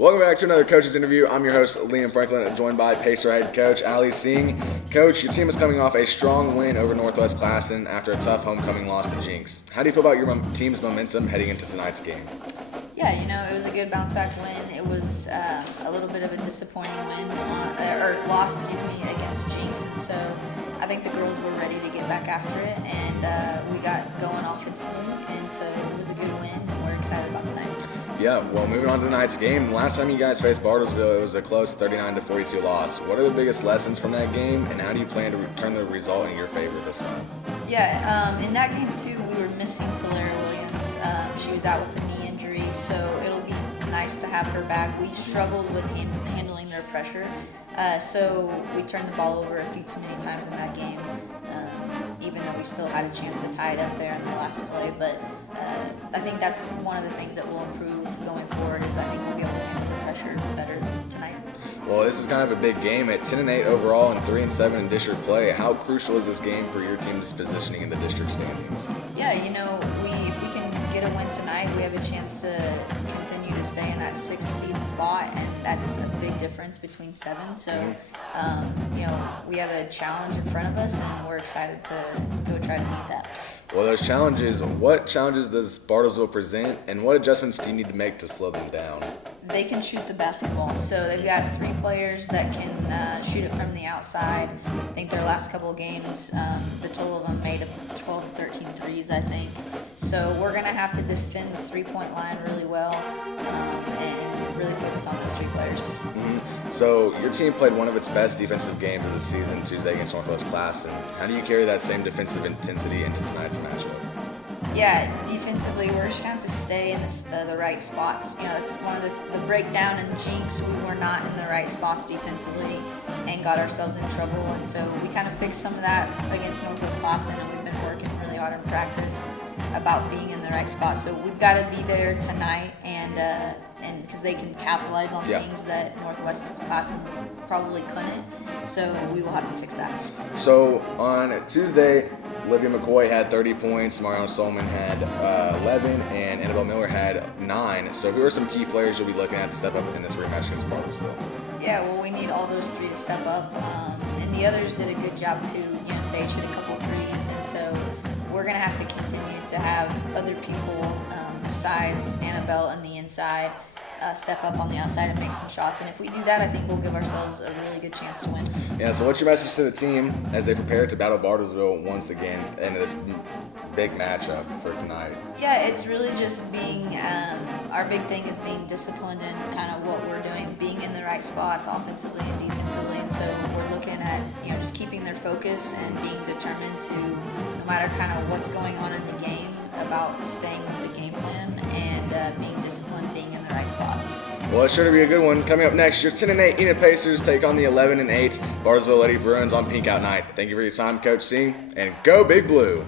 Welcome back to another coach's interview. I'm your host, Liam Franklin, joined by Pacer head coach Ali Seng. Coach, your team is coming off a strong win over Northwest Classen after a tough homecoming loss to Jinx. How do you feel about your team's momentum heading into tonight's game? Yeah, it was a good bounce back win. It was a little bit of a disappointing loss, against Jinx, and so I think the girls were ready to get back after it, and we got going offensively, and so it was a good win, and we're excited about tonight. Yeah, well, moving on to tonight's game. Last time you guys faced Bartlesville, it was a close 39-42 loss. What are the biggest lessons from that game, and how do you plan to turn the result in your favor this time? Yeah, in that game too, we were missing Talara Williams. She was out with a knee injury, so it'll be nice to have her back. We struggled with handling their pressure, so we turned the ball over a few too many times in that game, even though we still had a chance to tie it up there in the last play. But I think that's one of the things that will improve going forward, is I think we'll be able to handle the pressure better tonight. Well, this is kind of a big game at 10-8 overall and 3-7 in district play. How crucial is this game for your team's positioning in the district standings? Yeah, if we can get a win tonight, we have a chance to continue to stay in that 6th seed spot, and that's a big difference between 7. So, we have a challenge in front of us, and we're excited to go try to meet that. Well, those challenges, what challenges does Bartlesville present, and what adjustments do you need to make to slow them down? They can shoot the basketball. So they've got 3 players that can shoot it from the outside. I think their last couple of games, the total of them made 12 to 13 threes, I think. So we're going to have to defend the 3-point line really well and really focus on those 3 players. Mm-hmm. So your team played one of its best defensive games of the season Tuesday against Northwest Classen. How do you carry that same defensive intensity into tonight's matchup? Yeah, defensively, we're just going to have to stay in the right spots. That's one of the breakdown in Jinx. We were not in the right spots defensively and got ourselves in trouble. And so we kind of fixed some of that against Northwest Classen, and we've been working really hard in practice about being in the right spot. So we've got to be there tonight, and because they can capitalize on things that Northwest Classen probably couldn't. So we will have to fix that. So on Tuesday, Olivia McCoy had 30 points, Mariana Solomon had 11, and Annabelle Miller had 9. So who are some key players you'll be looking at to step up in this rematch against Bartlesville? Yeah, well, we need all those 3 to step up, and the others did a good job too. Sage hit a couple threes, and so we're going to have to continue to have other people besides Annabelle on the inside step up on the outside and make some shots. And if we do that, I think we'll give ourselves a really good chance to win. Yeah, so what's your message to the team as they prepare to battle Bartlesville once again in this big matchup for tonight? Yeah, it's really just being, our big thing is being disciplined in kind of what we're doing, being in the right spots offensively and defensively. And so we're looking at, just keeping their focus and being determined to, no matter kind of what's going on in the game, about staying with the game plan and being disciplined, being in the right spots. Well, it's sure to be a good one. Coming up next, your 10-8 Enid Pacers take on the 11-8 Bartlesville Lady Bruins on Pink Out Night. Thank you for your time, Coach Seng, and go Big Blue.